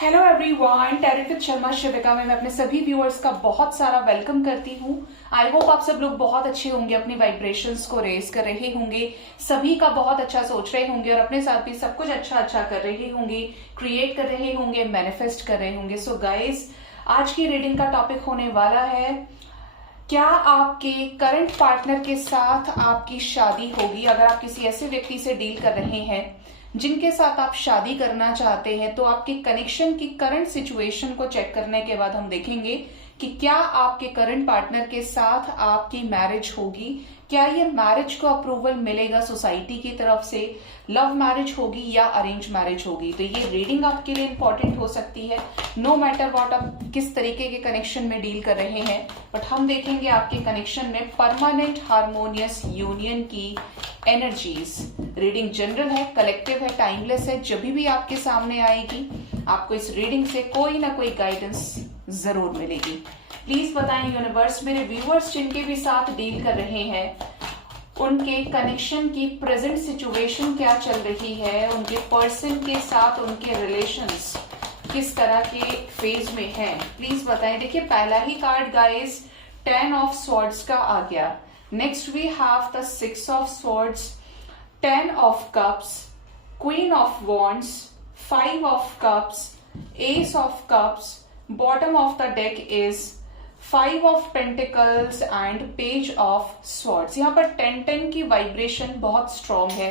Hello everyone, tarot with Sharma Shivika में मैं अपने सभी व्यूअर्स का बहुत सारा वेलकम करती हूँ। आई होप आप सब लोग बहुत अच्छे होंगे, अपनी वाइब्रेशंस को रेज कर रहे होंगे, सभी का बहुत अच्छा सोच रहे होंगे और अपने साथ भी सब कुछ अच्छा कर रहे होंगे, क्रिएट कर रहे होंगे, मैनिफेस्ट कर रहे होंगे। सो गाइज, आज की रीडिंग का टॉपिक होने वाला है, क्या आपके करंट पार्टनर के साथ आपकी शादी होगी? अगर आप किसी ऐसे व्यक्ति से डील कर रहे हैं जिनके साथ आप शादी करना चाहते हैं, तो आपके कनेक्शन की करंट सिचुएशन को चेक करने के बाद हम देखेंगे कि क्या आपके करंट पार्टनर के साथ आपकी मैरिज होगी। क्या ये मैरिज को अप्रूवल मिलेगा सोसाइटी की तरफ से? लव मैरिज होगी या अरेंज मैरिज होगी? तो ये रीडिंग आपके लिए इंपॉर्टेंट हो सकती है, नो मैटर व्हाट आप किस तरीके के कनेक्शन में डील कर रहे हैं। बट हम देखेंगे आपके कनेक्शन में परमानेंट हार्मोनियस यूनियन की एनर्जीज। रीडिंग जनरल है, कलेक्टिव है, टाइमलेस है। जब भी आपके सामने आएगी आपको इस रीडिंग से कोई ना कोई गाइडेंस जरूर मिलेगी। प्लीज बताएं यूनिवर्स, मेरे व्यूअर्स जिनके भी साथ डील कर रहे हैं उनके कनेक्शन की प्रेजेंट सिचुएशन क्या चल रही है, उनके पर्सन के साथ उनके रिलेशंस किस तरह के फेज में हैं। प्लीज बताएं। देखिए, पहला ही कार्ड गाइस 10 ऑफ स्वॉर्ड्स का आ गया। Next we have the 6 of swords, 10 of cups, queen of wands, 5 of cups, ace of cups. Bottom of the deck is 5 of pentacles and page of swords. यहाँ पर 10-10 की vibration बहुत strong है,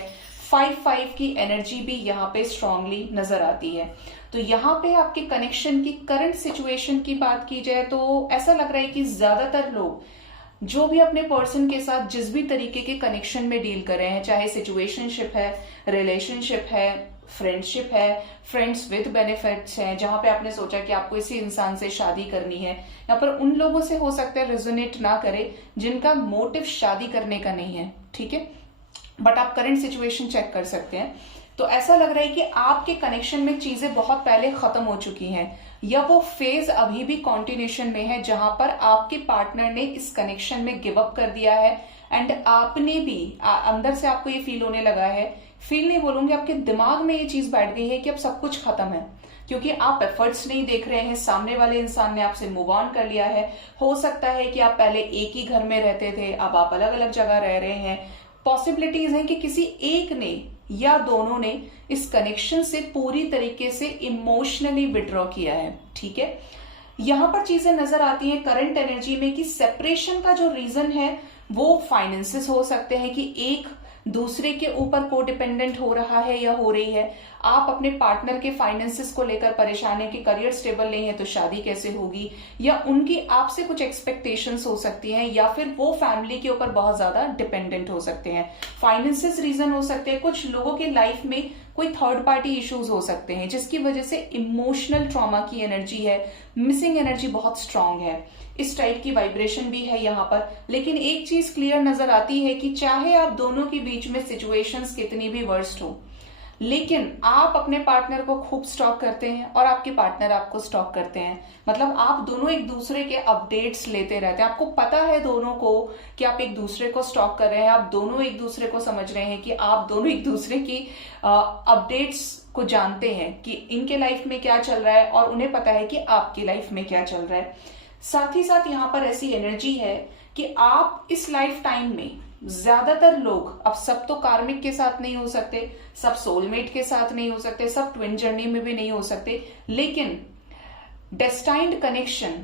5-5 की energy भी यहाँ पे स्ट्रांगली नजर आती है। तो यहाँ पे आपके कनेक्शन की करंट सिचुएशन की बात की जाए तो ऐसा लग रहा है कि ज्यादातर लोग जो भी अपने पर्सन के साथ जिस भी तरीके के कनेक्शन में डील कर रहे हैं, चाहे सिचुएशनशिप है, रिलेशनशिप है, फ्रेंडशिप है, फ्रेंड्स विद बेनिफिट्स हैं, जहां पे आपने सोचा कि आपको इसी इंसान से शादी करनी है, यहाँ पर उन लोगों से हो सकता है रेजोनेट ना करे जिनका मोटिव शादी करने का नहीं है, ठीक है। बट आप करंट सिचुएशन चेक कर सकते हैं। तो ऐसा लग रहा है कि आपके कनेक्शन में चीजें बहुत पहले खत्म हो चुकी हैं या वो फेज अभी भी कॉन्टिन्यूशन में है जहां पर आपके पार्टनर ने इस कनेक्शन में गिव अप कर दिया है एंड आपने भी अंदर से आपको ये फील होने लगा है, फील नहीं बोलूंगी, आपके दिमाग में ये चीज बैठ गई है कि अब सब कुछ खत्म है, क्योंकि आप एफर्ट्स नहीं देख रहे हैं, सामने वाले इंसान ने आपसे मूव ऑन कर लिया है। हो सकता है कि आप पहले एक ही घर में रहते थे, अब आप अलग अलग जगह रह रहे हैं। पॉसिबिलिटीज हैं कि किसी एक ने या दोनों ने इस कनेक्शन से पूरी तरीके से इमोशनली विड्रॉ किया है, ठीक है। यहां पर चीजें नजर आती हैं करंट एनर्जी में कि सेपरेशन का जो रीजन है वो फाइनेंसेस हो सकते हैं, कि एक दूसरे के ऊपर को डिपेंडेंट हो रहा है या हो रही है। आप अपने पार्टनर के फाइनेंसेस को लेकर परेशान है कि करियर स्टेबल नहीं है तो शादी कैसे होगी, या उनकी आपसे कुछ एक्सपेक्टेशंस हो सकती हैं, या फिर वो फैमिली के ऊपर बहुत ज्यादा डिपेंडेंट हो सकते हैं। फाइनेंसेस रीजन हो सकते हैं। कुछ लोगों के लाइफ में कोई थर्ड पार्टी इश्यूज हो सकते हैं जिसकी वजह से इमोशनल ट्रॉमा की एनर्जी है, मिसिंग एनर्जी बहुत स्ट्रांग है। इस टाइप की वाइब्रेशन भी है यहाँ पर। लेकिन एक चीज क्लियर नजर आती है कि चाहे आप दोनों के बीच में सिचुएशंस कितनी भी वर्स्ट हो, लेकिन आप अपने पार्टनर को खूब स्टॉक करते हैं और आपके पार्टनर आपको स्टॉक करते हैं। मतलब आप दोनों एक दूसरे के अपडेट्स लेते रहते हैं। आपको पता है दोनों को कि आप एक दूसरे को स्टॉक कर रहे हैं, आप दोनों एक दूसरे को समझ रहे हैं कि आप दोनों एक दूसरे की अपडेट्स को जानते हैं कि इनके लाइफ में क्या चल रहा है और उन्हें पता है कि आपकी लाइफ में क्या चल रहा है। साथ ही साथ यहाँ पर ऐसी एनर्जी है कि आप इस लाइफ टाइम में ज्यादातर लोग, अब सब तो कार्मिक के साथ नहीं हो सकते, सब सोलमेट के साथ नहीं हो सकते, सब ट्विन जर्नी में भी नहीं हो सकते, लेकिन डेस्टाइन्ड कनेक्शन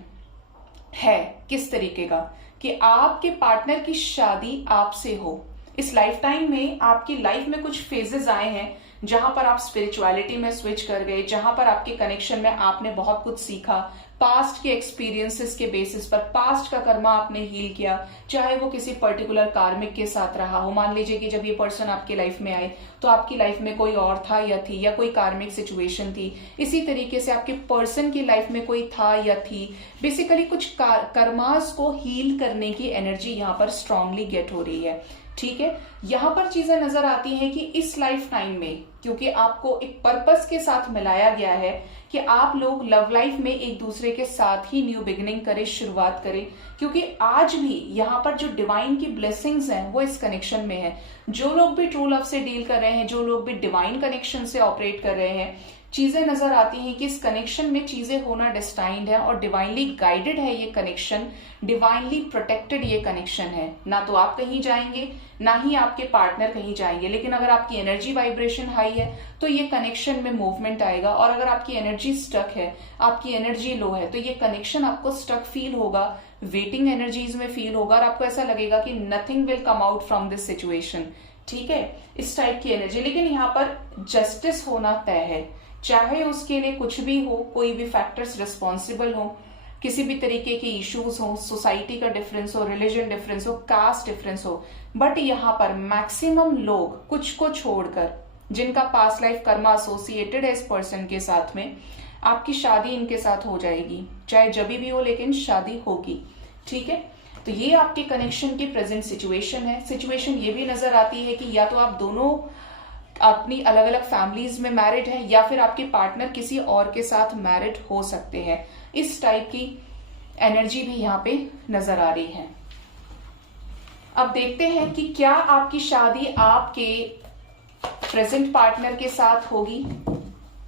है किस तरीके का कि आपके पार्टनर की शादी आपसे हो। इस लाइफ टाइम में आपकी लाइफ में कुछ फेजेस आए हैं जहां पर आप स्पिरिचुअलिटी में स्विच कर गए, जहां पर आपके कनेक्शन में आपने बहुत कुछ सीखा, पास्ट के एक्सपीरियंसेस के बेसिस पर पास्ट का कर्मा आपने हील किया, चाहे वो किसी पर्टिकुलर कार्मिक के साथ रहा हो। मान लीजिए कि जब ये पर्सन आपकी लाइफ में आए तो आपकी लाइफ में कोई और था या थी, या कोई कार्मिक सिचुएशन थी। इसी तरीके से आपके पर्सन की लाइफ में कोई था या थी। बेसिकली कुछ कर्मास को हील करने की एनर्जी यहाँ पर स्ट्रांगली गेट हो रही है, ठीक है। यहां पर चीजें नजर आती हैं कि इस लाइफ टाइम में, क्योंकि आपको एक पर्पस के साथ मिलाया गया है कि आप लोग लव लाइफ में एक दूसरे के साथ ही न्यू बिगिनिंग करें, शुरुआत करें, क्योंकि आज भी यहाँ पर जो डिवाइन की ब्लेसिंग्स हैं वो इस कनेक्शन में है। जो लोग भी ट्रू लव से डील कर रहे हैं, जो लोग भी डिवाइन कनेक्शन से ऑपरेट कर रहे हैं, चीजें नजर आती हैं कि इस कनेक्शन में चीजें होना डिस्टाइंड है और डिवाइनली गाइडेड है ये कनेक्शन, डिवाइनली प्रोटेक्टेड ये कनेक्शन है। ना तो आप कहीं जाएंगे, ना ही आपके पार्टनर कहीं जाएंगे, लेकिन अगर आपकी एनर्जी वाइब्रेशन हाई है तो ये कनेक्शन में मूवमेंट आएगा। और अगर आपकी एनर्जी स्टक है, आपकी एनर्जी लो है, तो ये कनेक्शन आपको स्टक फील होगा, वेटिंग एनर्जीज में फील होगा और आपको ऐसा लगेगा कि nothing will come out from this situation. ठीक है, इस टाइप की एनर्जी। लेकिन यहाँ पर जस्टिस होना तय है, चाहे उसके लिए कुछ भी हो, कोई भी फैक्टर्स रिस्पॉन्सिबल हो, किसी भी तरीके के इश्यूज हो, सोसाइटी का डिफरेंस हो, रिलीजन डिफरेंस हो, कास्ट डिफरेंस हो, बट यहाँ पर मैक्सिमम लोग कुछ को छोड़कर जिनका पास्ट लाइफ कर्मा एसोसिएटेड है इस पर्सन के साथ में, आपकी शादी इनके साथ हो जाएगी, चाहे जब भी हो, लेकिन शादी होगी। ठीक है, तो ये आपके कनेक्शन की प्रेजेंट सिचुएशन है। सिचुएशन ये भी नजर आती है कि या तो आप दोनों अपनी अलग अलग फैमिलीज में मैरिड है या फिर आपके पार्टनर किसी और के साथ मैरिड हो सकते हैं। इस टाइप की एनर्जी भी यहाँ पे नजर आ रही है। अब देखते हैं कि क्या आपकी शादी आपके प्रेजेंट पार्टनर के साथ होगी,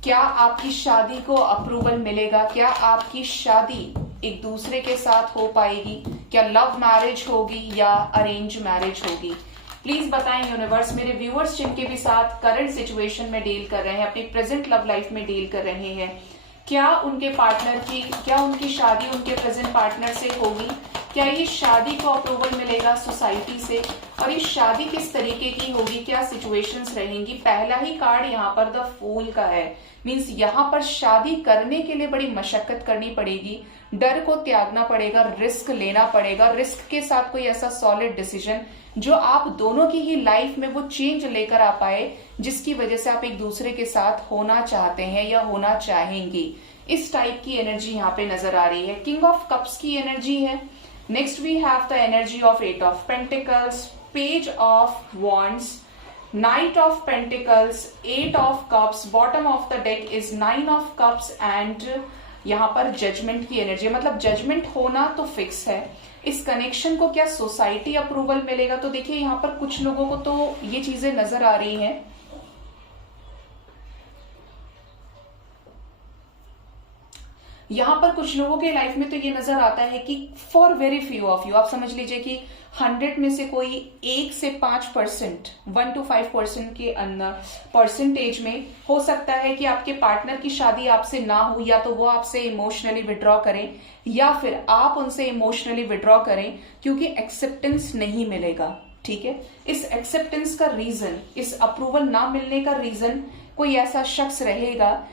क्या आपकी शादी को अप्रूवल मिलेगा, क्या आपकी शादी एक दूसरे के साथ हो पाएगी, क्या लव मैरिज होगी या अरेंज मैरिज होगी। प्लीज बताएं यूनिवर्स, मेरे व्यूअर्स जिनके भी साथ करंट सिचुएशन में डील कर रहे हैं, अपनी प्रेजेंट लव लाइफ में डील कर रहे हैं, क्या उनके पार्टनर की, क्या उनकी शादी उनके प्रेजेंट पार्टनर से होगी, क्या ये शादी को अप्रूवल मिलेगा सोसाइटी से, और ये शादी किस तरीके की होगी, क्या सिचुएशंस रहेंगी। पहला ही कार्ड यहाँ पर द फूल का है, मीन्स यहाँ पर शादी करने के लिए बड़ी मशक्कत करनी पड़ेगी, डर को त्यागना पड़ेगा, रिस्क लेना पड़ेगा, रिस्क के साथ कोई ऐसा सॉलिड डिसीजन जो आप दोनों की ही लाइफ में वो चेंज लेकर आ पाए जिसकी वजह से आप एक दूसरे के साथ होना चाहते हैं या होना चाहेंगी। इस टाइप की एनर्जी यहाँ पे नजर आ रही है। किंग ऑफ कप्स की एनर्जी है। Next we have the energy of 8 of pentacles, page of wands, knight of pentacles, 8 of cups, bottom of the deck is 9 of cups and यहाँ पर जजमेंट की एनर्जी, मतलब जजमेंट होना तो fix है। इस कनेक्शन को क्या सोसाइटी अप्रूवल मिलेगा, तो देखिए यहाँ पर कुछ लोगों को तो ये चीजें नजर आ रही हैं। यहाँ पर कुछ लोगों के लाइफ में तो ये नजर आता है कि for very few of you, आप समझ लीजिए कि 100 में से कोई 1 से 5%, 1 to 5% के अंदर परसेंटेज में हो सकता है कि आपके पार्टनर की शादी आपसे ना हो, या तो वो आपसे इमोशनली विड्रॉ करें या फिर आप उनसे इमोशनली विड्रॉ करें क्योंकि एक्सेप्टेंस नहीं मिलेगा। ठीक है, इस एक्सेप्टेंस का रीजन, इस अप्रूवल ना मिलने का रीजन, कोई ऐसा शख्स रहेगा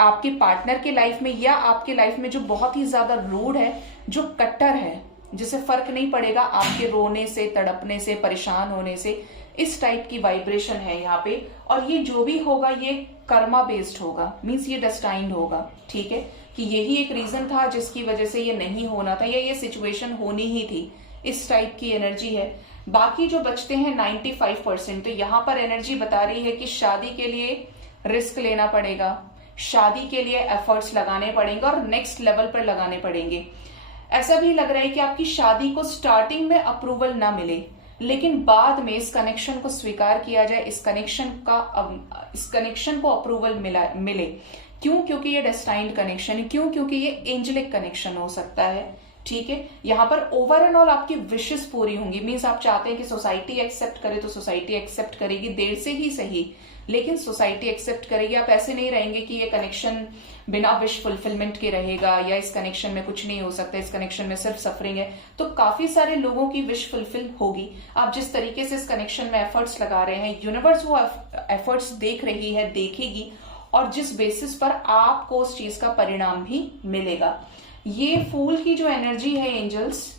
आपके पार्टनर के लाइफ में या आपके लाइफ में जो बहुत ही ज्यादा रूड है, जो कट्टर है, जिसे फर्क नहीं पड़ेगा आपके रोने से, तड़पने से, परेशान होने से। इस टाइप की वाइब्रेशन है यहाँ पे, और ये जो भी होगा ये कर्मा बेस्ड होगा, मीन्स ये डेस्टाइन्ड होगा। ठीक है, कि यही एक रीजन था जिसकी वजह से ये नहीं होना था या ये सिचुएशन होनी ही थी। इस टाइप की एनर्जी है। बाकी जो बचते हैं 95%, तो यहाँ पर एनर्जी बता रही है कि शादी के लिए रिस्क लेना पड़ेगा, शादी के लिए एफर्ट्स लगाने पड़ेंगे और नेक्स्ट लेवल पर लगाने पड़ेंगे। ऐसा भी लग रहा है कि आपकी शादी को स्टार्टिंग में अप्रूवल ना मिले, लेकिन बाद में इस कनेक्शन को स्वीकार किया जाए, इस कनेक्शन को अप्रूवल मिले। क्यों? क्योंकि ये डेस्टाइन्ड कनेक्शन है। क्यों? क्योंकि ये एंजेलिक कनेक्शन हो सकता है। ठीक है, यहाँ पर ओवर एंड ऑल आपकी विशेस पूरी होंगी। मीन्स आप चाहते हैं कि सोसाइटी एक्सेप्ट करे तो सोसाइटी एक्सेप्ट करेगी, देर से ही सही, लेकिन सोसाइटी एक्सेप्ट करेगी। आप ऐसे नहीं रहेंगे कि ये कनेक्शन बिना विश फुलफिलमेंट के रहेगा या इस कनेक्शन में कुछ नहीं हो सकता, इस कनेक्शन में सिर्फ सफरिंग है। तो काफी सारे लोगों की विश फुलफिल होगी। आप जिस तरीके से इस कनेक्शन में एफर्ट्स लगा रहे हैं, यूनिवर्स वो एफर्ट्स देख रही है, देखेगी, और जिस बेसिस पर आपको उस चीज का परिणाम भी मिलेगा। ये फूल की जो एनर्जी है एंजल्स,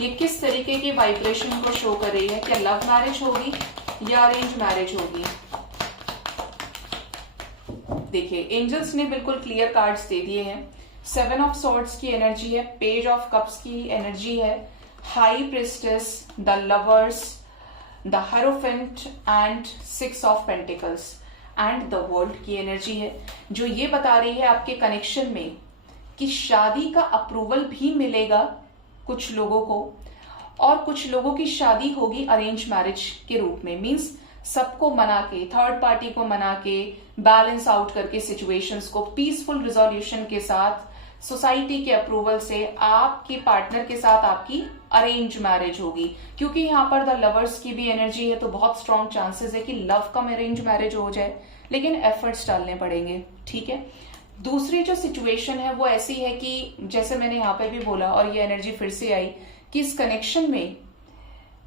ये किस तरीके के वाइब्रेशन को शो कर रही है? क्या लव मैरिज होगी या अरेंज मैरिज होगी? देखिए, एंजल्स ने बिल्कुल क्लियर कार्ड्स दे दिए हैं। 7 ऑफ सॉर्ड्स की एनर्जी है, पेज ऑफ कप्स की एनर्जी है, high priestess, the lovers, the hierophant and 6 of pentacles and the world की एनर्जी है, जो ये बता रही है आपके कनेक्शन में कि शादी का अप्रूवल भी मिलेगा कुछ लोगों को, और कुछ लोगों की शादी होगी अरेंज मैरिज के रूप में। मींस सबको मना के, थर्ड पार्टी को मना के, बैलेंस आउट करके सिचुएशंस को पीसफुल रिजोल्यूशन के साथ सोसाइटी के अप्रूवल से आपके पार्टनर के साथ आपकी अरेंज मैरिज होगी। क्योंकि यहाँ पर द लवर्स की भी एनर्जी है, तो बहुत स्ट्रॉन्ग चांसेस है कि लव कम अरेंज मैरिज हो जाए, लेकिन एफर्ट्स डालने पड़ेंगे। ठीक है। दूसरी जो सिचुएशन है वो ऐसी है कि जैसे मैंने यहाँ पे भी बोला और ये एनर्जी फिर से आई कि इस कनेक्शन में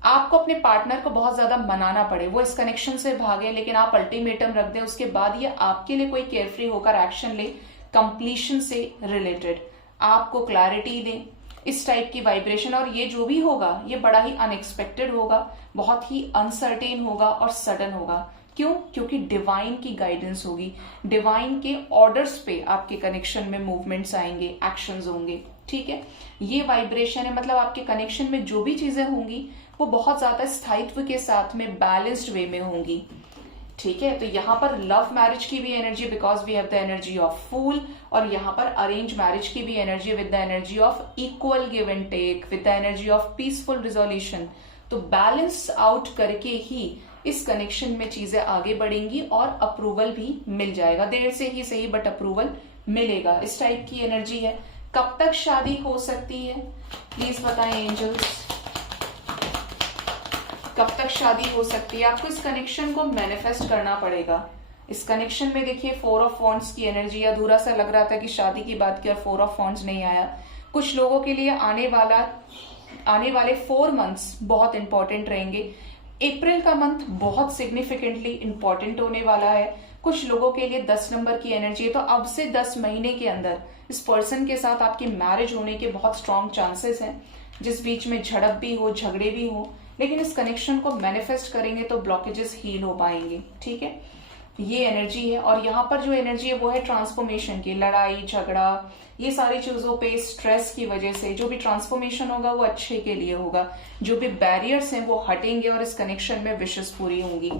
आपको अपने पार्टनर को बहुत ज्यादा मनाना पड़े, वो इस कनेक्शन से भागे, लेकिन आप अल्टीमेटम रख दें, उसके बाद ये आपके लिए कोई केयरफ्री होकर एक्शन ले कंप्लीशन से रिलेटेड, आपको क्लैरिटी दें, इस टाइप की वाइब्रेशन। और ये जो भी होगा ये बड़ा ही अनएक्सपेक्टेड होगा, बहुत ही अनसर्टेन होगा और सडन होगा। क्यों? क्योंकि डिवाइन की गाइडेंस होगी, डिवाइन के ऑर्डर्स पे आपके कनेक्शन में मूवमेंट्स आएंगे, एक्शंस होंगे। ठीक है। ये वाइब्रेशन है, मतलब आपके कनेक्शन में जो भी चीजें होंगी वो बहुत ज्यादा स्थायित्व के साथ में बैलेंस्ड वे में होंगी। ठीक है। तो यहाँ पर लव मैरिज की भी energy, because we have the energy of fool, और यहाँ पर अरेंज मैरिज की भी energy with the energy of equal give and take, with the energy of peaceful resolution. तो बैलेंस आउट करके ही इस कनेक्शन में चीजें आगे बढ़ेंगी और अप्रूवल भी मिल जाएगा, देर से ही सही बट अप्रूवल मिलेगा। इस टाइप की एनर्जी है। कब तक शादी हो सकती है प्लीज बताएं एंजल्स, कब तक शादी हो सकती है? आपको इस कनेक्शन को मैनिफेस्ट करना पड़ेगा। इस कनेक्शन में देखिए 4 ऑफ वॉन्ड्स की एनर्जी, अधूरा सा लग रहा था कि शादी की बात की और 4 ऑफ वॉन्ड्स नहीं आया। कुछ लोगों के लिए आने वाले 4 मंथ्स बहुत इंपॉर्टेंट रहेंगे। अप्रैल का मंथ बहुत सिग्निफिकेंटली इंपॉर्टेंट होने वाला है। कुछ लोगों के लिए 10 नंबर की एनर्जी है, तो अब से 10 महीने के अंदर इस पर्सन के साथ आपकी मैरिज होने के बहुत स्ट्रॉन्ग चांसेस हैं। जिस बीच में झड़प भी हो, झगड़े भी हो, लेकिन इस कनेक्शन को मैनिफेस्ट करेंगे तो ब्लॉकेजेस हील हो पाएंगे। ठीक है। ये एनर्जी है। और यहाँ पर जो एनर्जी है वो है ट्रांसफॉर्मेशन की, लड़ाई झगड़ा ये सारी चीजों पे स्ट्रेस की वजह से जो भी ट्रांसफॉर्मेशन होगा वो अच्छे के लिए होगा, जो भी बैरियर्स हैं वो हटेंगे और इस कनेक्शन में विशेष पूरी होंगी।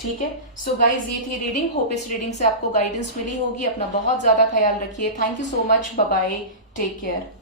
ठीक है। सो गाइज ये थी रीडिंग। होप इस रीडिंग से आपको गाइडेंस मिली होगी। अपना बहुत ज्यादा ख्याल रखिए। Thank you so much. Bye bye. Take care.